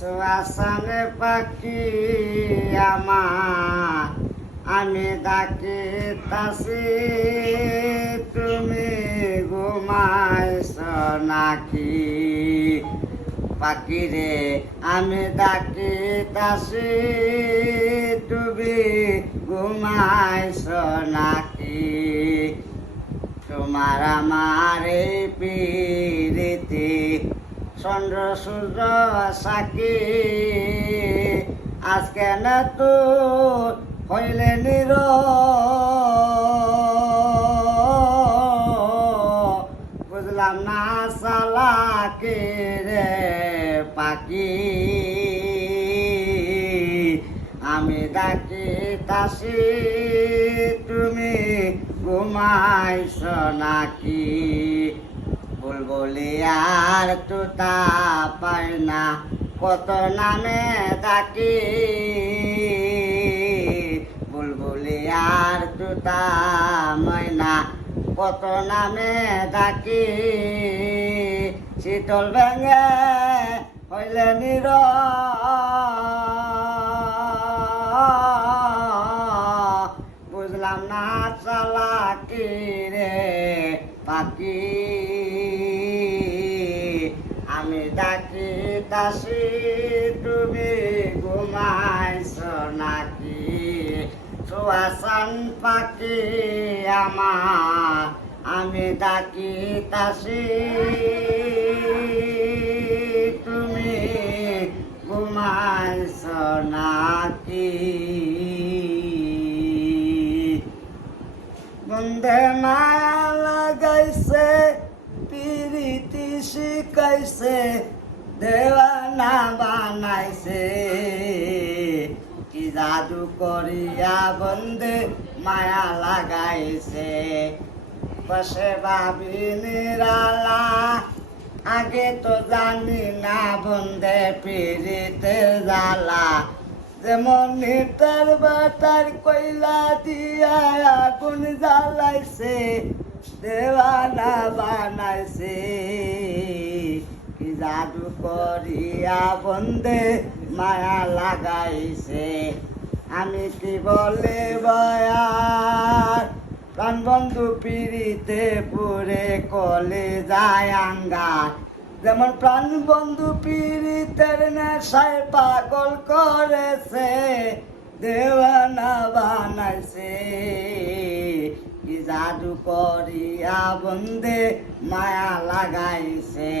সুয়াসানে পাখি আমার, আমি ডাকি তাসি, তুমি ঘুমাইছ নাকি? পাখি রে, আমি ডাকি তাসি, তুমি ঘুমাইছ নাকি? তোমার আমার এই চন্দ্র সূর্য সাকি। আজকে না তো হইলে নির? বুঝলাম না সালাকে রে পাখি আমি ডাকি তাসি, তুমি ঘুমাইছ নাকি? আর তুতা পাই না। কত নামে ডাকি। বুলবুলি আর তুতা ময়না। কত নামে ডাকি। শীতল ভেঙে হইলে নির। বুঝলাম না চালাকি রে পাখি। আমি ডাকি দাসি তুমি ঘুমাইছ নাকি? সুয়াসান পাখি আমার আমি ডাকি তাসি শিখাইছে দেওয়ানা বানাইছে কি জাদু করিয়া বন্ধে মায়া লাগাইছে বসে ভাবি নিরালা আগে তো জানি না বন্ধে পিরিতে জ্বালা যেমন নিটার বাটার কইলা দিয়া আগুন জ্বালাইছে দেওয়ানা বানাইছে কি জাদু করিয়া বন্দে মায়া লাগাইছে? আমি কি বলে বয়ার? প্রাণ বন্ধু পিড়িতে পুরে কলে যায় আঙ্গার। যেমন প্রাণ বন্ধু পীড়িতের নেশায় পাগল করেছে, দেওয়ানা বানাইছে। জাদু করিয়া বন্দে মায়া লাগাইছে।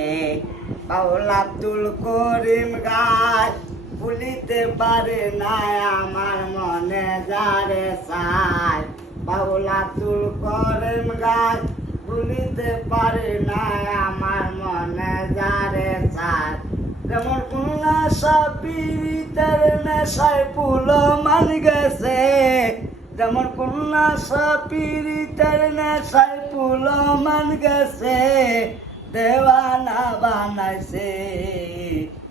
বাউল আব্দুল করিম গাছ ভুলিতে পারে না আমার মনে যারে চায়। বাউল আব্দুল করিম গাছ ভুলিতে পারে না আমার মনে যারে চায়। যেমন কোন নেশা পীড়িতের নেশায় পুল মান গেছে যেমন কন্যা নেশা পীড়িতের নেশায় মান গেছে, দেওয়ানা বানাইছে।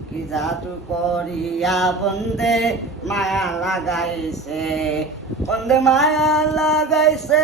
কি জাদু করিয়া বন্দে মায়া লাগাইছে, বন্দে মায়া লাগাইছে।